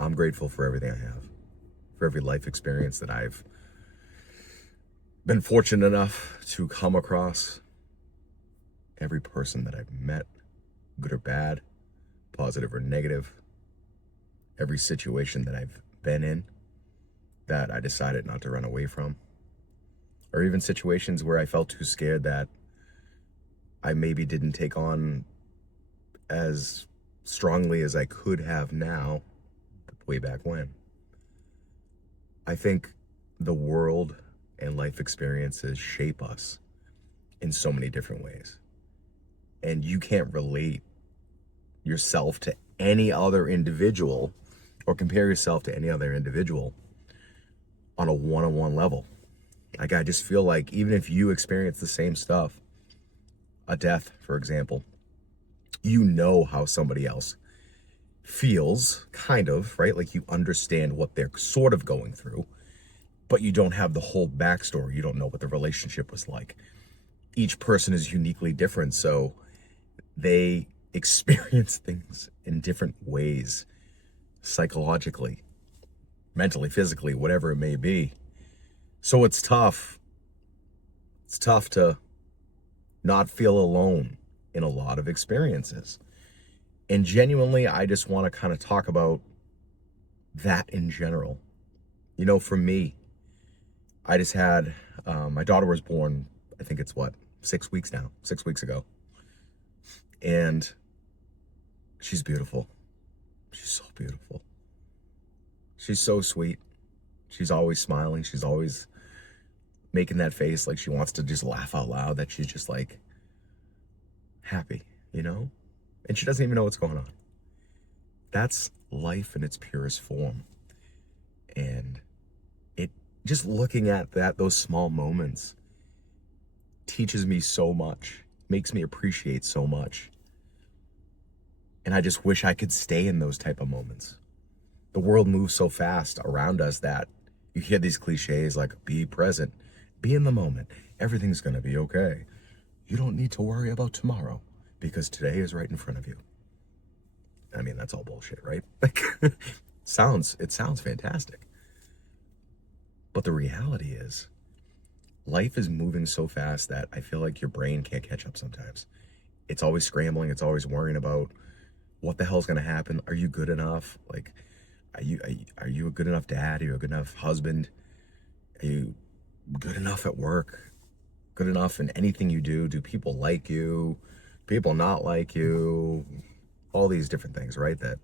I'm grateful for everything I have, for every life experience that I've been fortunate enough to come across, every person that I've met, good or bad, positive or negative, every situation that I've been in that I decided not to run away from, or even situations where I felt too scared that I maybe didn't take on as strongly as I could have now, way back when. I think the world and life experiences shape us in so many different ways. And you can't relate yourself to any other individual or compare yourself to any other individual on a one-on-one level. Like, I just feel like even if you experience the same stuff, a death, for example, you know how somebody else feels, kind of, right? Like, you understand what they're sort of going through, but you don't have the whole backstory. You don't know what the relationship was like. Each person is uniquely different, so they experience things in different ways, psychologically, mentally, physically, whatever it may be. So it's tough. It's tough to not feel alone in a lot of experiences. And genuinely, I just want to kind of talk about that in general. You know, for me, I just had, my daughter was born, I think it's 6 weeks now, 6 weeks ago. And she's beautiful. She's so beautiful. She's so sweet. She's always smiling. She's always making that face like she wants to just laugh out loud, that she's just like happy, you know? And she doesn't even know what's going on. That's life in its purest form. And it, just looking at those small moments teaches me so much, makes me appreciate so much. And I just wish I could stay in those type of moments. The world moves so fast around us that you hear these cliches like, be present, be in the moment, everything's gonna be okay. You don't need to worry about tomorrow because today is right in front of you. I mean, that's all bullshit, right? Like, it sounds fantastic. But the reality is, life is moving so fast that I feel like your brain can't catch up sometimes. It's always scrambling. It's always worrying about what the hell's going to happen. Are you good enough? Like, are you a good enough dad? Are you a good enough husband? Are you good enough at work? Good enough in anything you do? Do people like you? People not like you? All these different things, right, that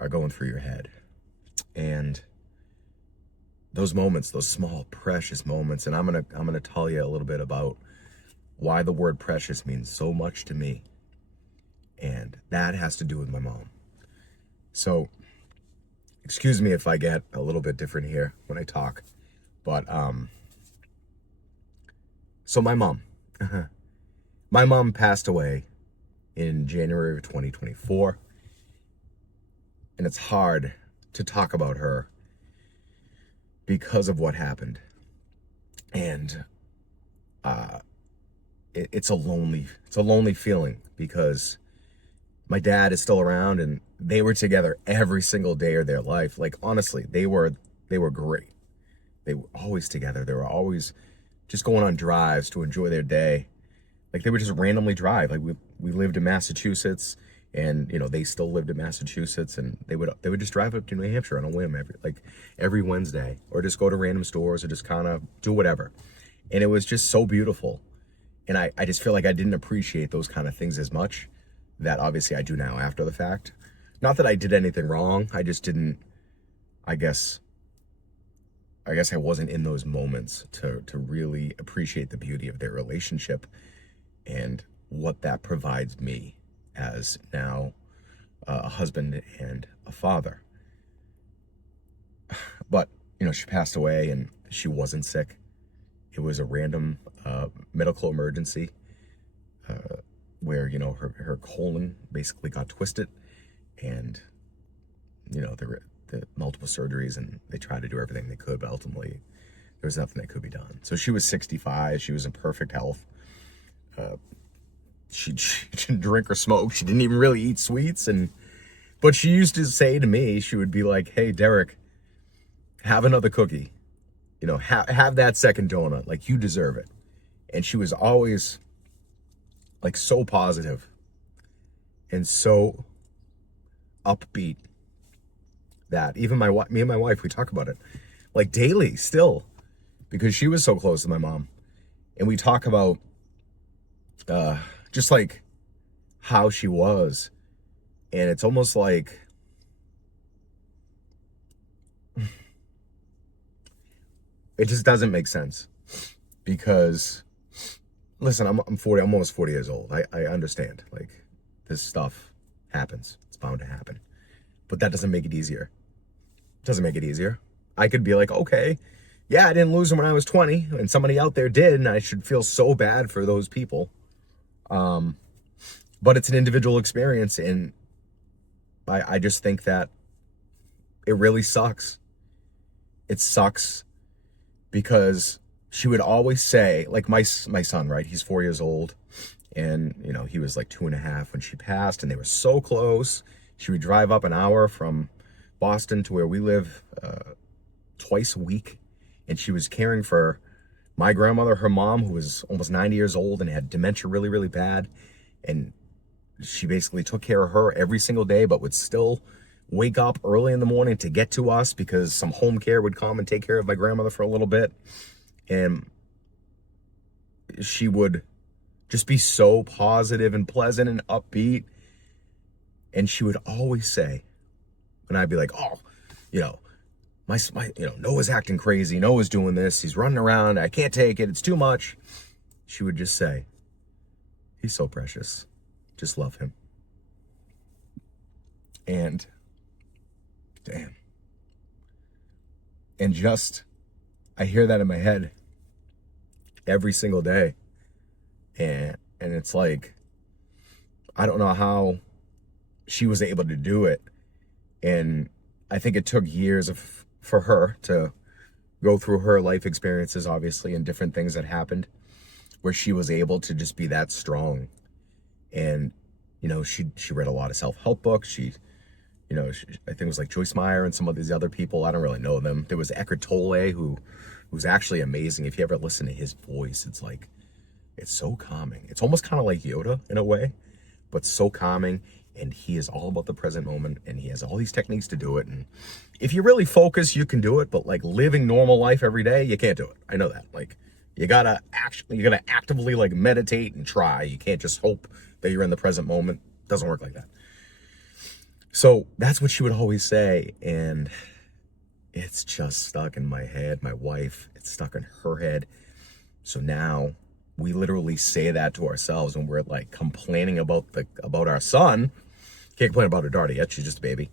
are going through your head. And those moments, those small, precious moments, and I'm gonna tell you a little bit about why the word precious means so much to me. And that has to do with my mom. So, excuse me if I get a little bit different here when I talk. But, so my mom, my mom passed away in January of 2024. And it's hard to talk about her because of what happened. And it's a lonely feeling because my dad is still around and they were together every single day of their life. Like, honestly, they were great. They were always together. They were always just going on drives to enjoy their day. Like, they would just randomly drive. Like, we lived in Massachusetts, and you know, they still lived in Massachusetts, and they would just drive up to New Hampshire on a whim every Wednesday, or just go to random stores, or just kind of do whatever. And it was just so beautiful. And I just feel like I didn't appreciate those kind of things as much that obviously I do now after the fact. Not that I did anything wrong. I just didn't, I guess I wasn't in those moments to really appreciate the beauty of their relationship and what that provides me as now a husband and a father. But, you know, she passed away and she wasn't sick. It was a random medical emergency where, you know, her colon basically got twisted, and, you know, there were the multiple surgeries and they tried to do everything they could, but ultimately there was nothing that could be done. So she was 65. She was in perfect health. She didn't drink or smoke. She didn't even really eat sweets. And But she used to say to me, she would be like, hey, Derek, have another cookie. You know, have that second donut. Like, you deserve it. And she was always like so positive and so upbeat that even me and my wife, we talk about it like daily still, because she was so close to my mom. And we talk about just like how she was. And it's almost like it just doesn't make sense. Because listen, I'm 40, I'm almost 40 years old. I understand. Like, this stuff happens. It's bound to happen. But that doesn't make it easier. It doesn't make it easier. I could be like, okay, yeah, I didn't lose him when I was 20, and somebody out there did, and I should feel so bad for those people. But it's an individual experience, and I just think that it really sucks. It sucks because she would always say, like my son, right? He's 4 years old, and you know, he was like 2.5 when she passed, and they were so close. She would drive up an hour from Boston to where we live twice a week, and she was caring for my grandmother, her mom, who was almost 90 years old and had dementia really, really bad. And she basically took care of her every single day, but would still wake up early in the morning to get to us because some home care would come and take care of my grandmother for a little bit. And she would just be so positive and pleasant and upbeat. And she would always say, and I'd be like, oh, you know, my Noah's acting crazy. Noah's doing this. He's running around. I can't take it. It's too much. She would just say, he's so precious. Just love him. And damn. And just, I hear that in my head every single day. And it's like, I don't know how she was able to do it. And I think it took years for her to go through her life experiences, obviously, and different things that happened where she was able to just be that strong. And, you know, she read a lot of self-help books. She, I think it was like Joyce Meyer and some of these other people. I don't really know them. There was Eckhart Tolle, who's actually amazing. If you ever listen to his voice, it's like, it's so calming. It's almost kind of like Yoda in a way, but so calming. And he is all about the present moment, and he has all these techniques to do it. And if you really focus, you can do it. But like living normal life every day, you can't do it. I know that. Like, you gotta actively like meditate and try. You can't just hope that you're in the present moment. It doesn't work like that. So that's what she would always say. And it's just stuck in my head. My wife, it's stuck in her head. So now we literally say that to ourselves when we're like complaining about our son. Can't complain about her daughter yet. She's just a baby.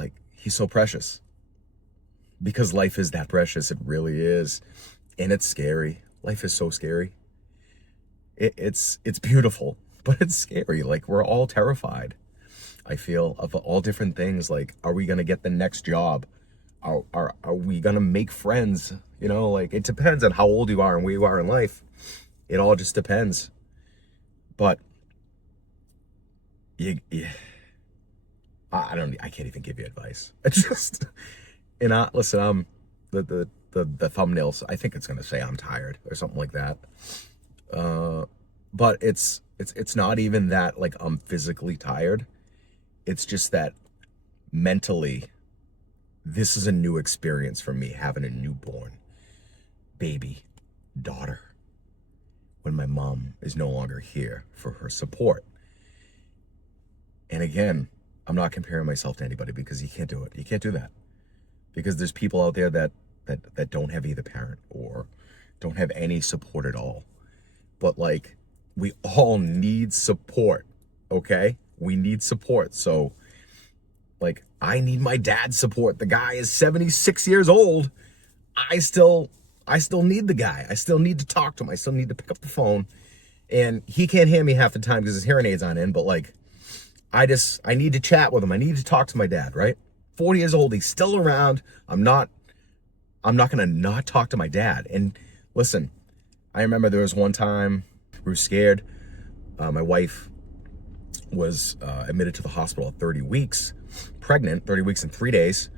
Like, he's so precious. Because life is that precious. It really is. And it's scary. Life is so scary. It's beautiful, but it's scary. Like, we're all terrified, I feel, of all different things. Like, are we going to get the next job? Are we going to make friends? You know, like, it depends on how old you are and where you are in life. It all just depends. But I can't even give you advice. It's just, listen, I'm the thumbnails, I think it's going to say I'm tired or something like that. But it's not even that like I'm physically tired. It's just that mentally, this is a new experience for me, having a newborn baby daughter when my mom is no longer here for her support. And again, I'm not comparing myself to anybody, because you can't do it. You can't do that, because there's people out there that don't have either parent or don't have any support at all. But like, we all need support, okay? We need support. So like, I need my dad's support. The guy is 76 years old. I still need the guy. I still need to talk to him. I still need to pick up the phone. And he can't hear me half the time because his hearing aid's on in, but like, I need to chat with him. I need to talk to my dad, right? 40 years old. He's still around. I'm not going to not talk to my dad. And listen, I remember there was one time we were scared. My wife was admitted to the hospital at 30 weeks, pregnant, 30 weeks and 3 days.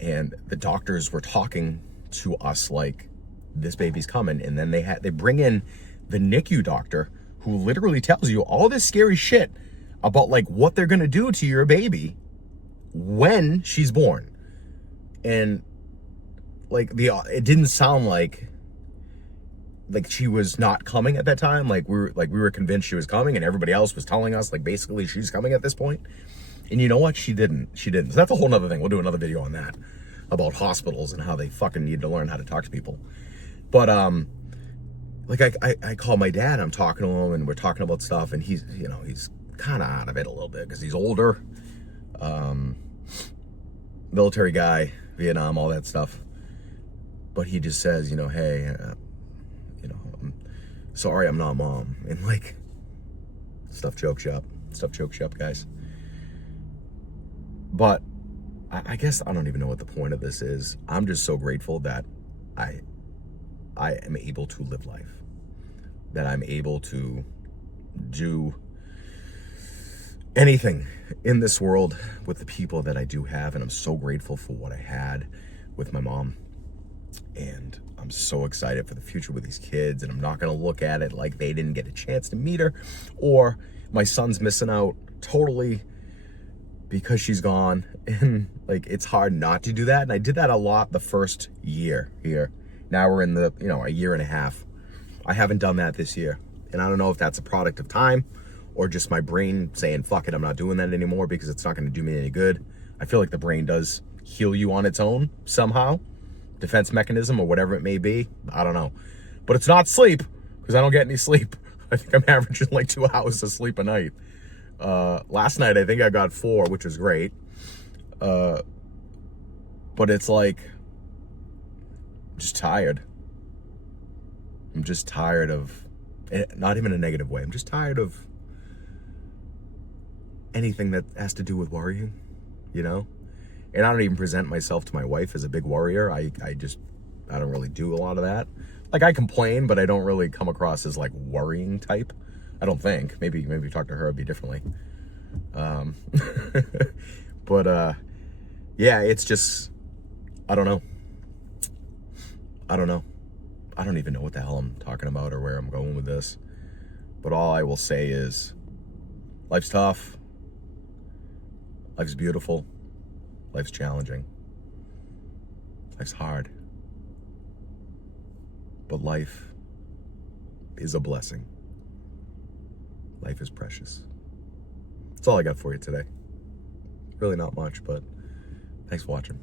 And the doctors were talking to us like, this baby's coming. And then they bring in the NICU doctor, who literally tells you all this scary shit about like what they're going to do to your baby when she's born. And like it didn't sound like she was not coming at that time. Like we were convinced she was coming, and everybody else was telling us like basically she's coming at this point. And you know what? She didn't. So that's a whole nother thing. We'll do another video on that, about hospitals and how they fucking need to learn how to talk to people. But like I call my dad, I'm talking to him, and we're talking about stuff, and he's kind of out of it a little bit because he's older, military guy, Vietnam, all that stuff. But he just says, hey, I'm sorry I'm not mom. And like, stuff chokes you up, guys. But I guess I don't even know what the point of this is. I'm just so grateful that I am able to live life, that I'm able to do anything in this world with the people that I do have. And I'm so grateful for what I had with my mom. And I'm so excited for the future with these kids. And I'm not going to look at it like they didn't get a chance to meet her, or my son's missing out totally because she's gone. And like, it's hard not to do that. And I did that a lot the first year here. Now we're in the, a year and a half. I haven't done that this year. And I don't know if that's a product of time or just my brain saying, fuck it, I'm not doing that anymore because it's not going to do me any good. I feel like the brain does heal you on its own somehow. Defense mechanism or whatever it may be. I don't know. But it's not sleep, because I don't get any sleep. I think I'm averaging like 2 hours of sleep a night. Last night, I think I got 4, which was great. But it's like, I'm just tired. I'm just tired of, not even a negative way, I'm just tired of anything that has to do with worrying, And I don't even present myself to my wife as a big worrier. I don't really do a lot of that. Like, I complain, but I don't really come across as like worrying type. I don't think. Maybe talk to her, it'd be differently. But yeah, it's just, I don't know. I don't even know what the hell I'm talking about or where I'm going with this. But all I will say is, life's tough. Life's beautiful. Life's challenging. Life's hard. But life is a blessing. Life is precious. That's all I got for you today. Really not much, but thanks for watching.